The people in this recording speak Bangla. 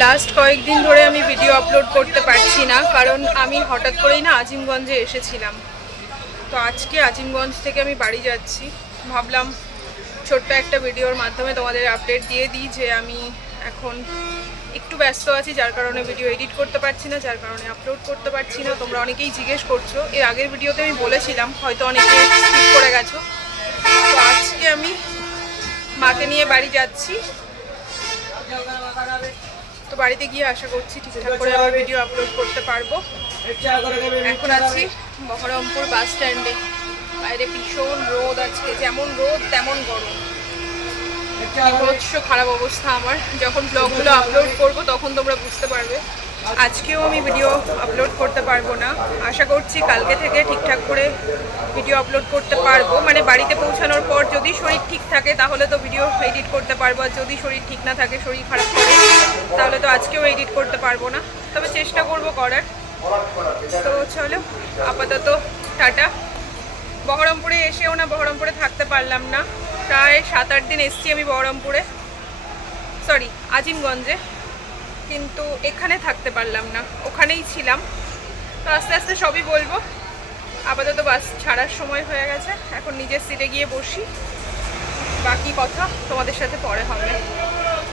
লাস্ট কয়েকদিন ধরে আমি ভিডিও আপলোড করতে পারছি না, কারণ আমি হঠাৎ করেই না আজিমগঞ্জে এসেছিলাম। তো আজকে আজিমগঞ্জ থেকে আমি বাড়ি যাচ্ছি। ভাবলাম ছোট্ট একটা ভিডিওর মাধ্যমে তোমাদের আপডেট দিয়ে দিই যে আমি এখন একটু ব্যস্ত আছি, যার কারণে ভিডিও এডিট করতে পারছি না, যার কারণে আপলোড করতে পারছি না। তোমরা অনেকেই জিজ্ঞেস করছ, এর আগের ভিডিওতে আমি বলেছিলাম, হয়তো অনেকে স্কিপ করে গেছো। তো আজকে আমি মাকে নিয়ে বাড়ি যাচ্ছি। তো বাড়িতে গিয়ে আশা করছি ঠিকঠাক করে আবার ভিডিও আপলোড করতে পারব। এখন আছি বহরমপুর বাস স্ট্যান্ডে বাইরে ভীষণ রোদ আজকে যেমন রোদ তেমন গরম। বিভৎস খারাপ অবস্থা আমার। যখন ব্লগগুলো আপলোড করব, তখন তোমরা বুঝতে পারবে। আজকেও আমি ভিডিও আপলোড করতে পারব না। আশা করছি কালকে থেকে ঠিকঠাক করে ভিডিও আপলোড করতে পারব। মানে বাড়িতে পৌঁছানোর পর যদি শরীর ঠিক থাকে, তাহলে তো ভিডিও এডিট করতে পারব। আর যদি শরীর ঠিক না থাকে, শরীর খারাপ করে তাহলে তো আজকেও এডিট করতে পারব না। তবে চেষ্টা করব করার। তো চলো, আপাতত টাটা। বহরমপুরে এসেও না বহরমপুরে থাকতে পারলাম না। প্রায় সাত আট দিন এসছি আমি বহরমপুরে। সরি আজিমগঞ্জে। কিন্তু এখানে থাকতে পারলাম না। ওখানেই ছিলাম। তো আস্তে আস্তে সবই বলব। আপাতত বাস ছাড়ার সময় হয়ে গেছে। এখন নিজের সিটে গিয়ে বসি। বাকি কথা তোমাদের সাথে পরে হবে।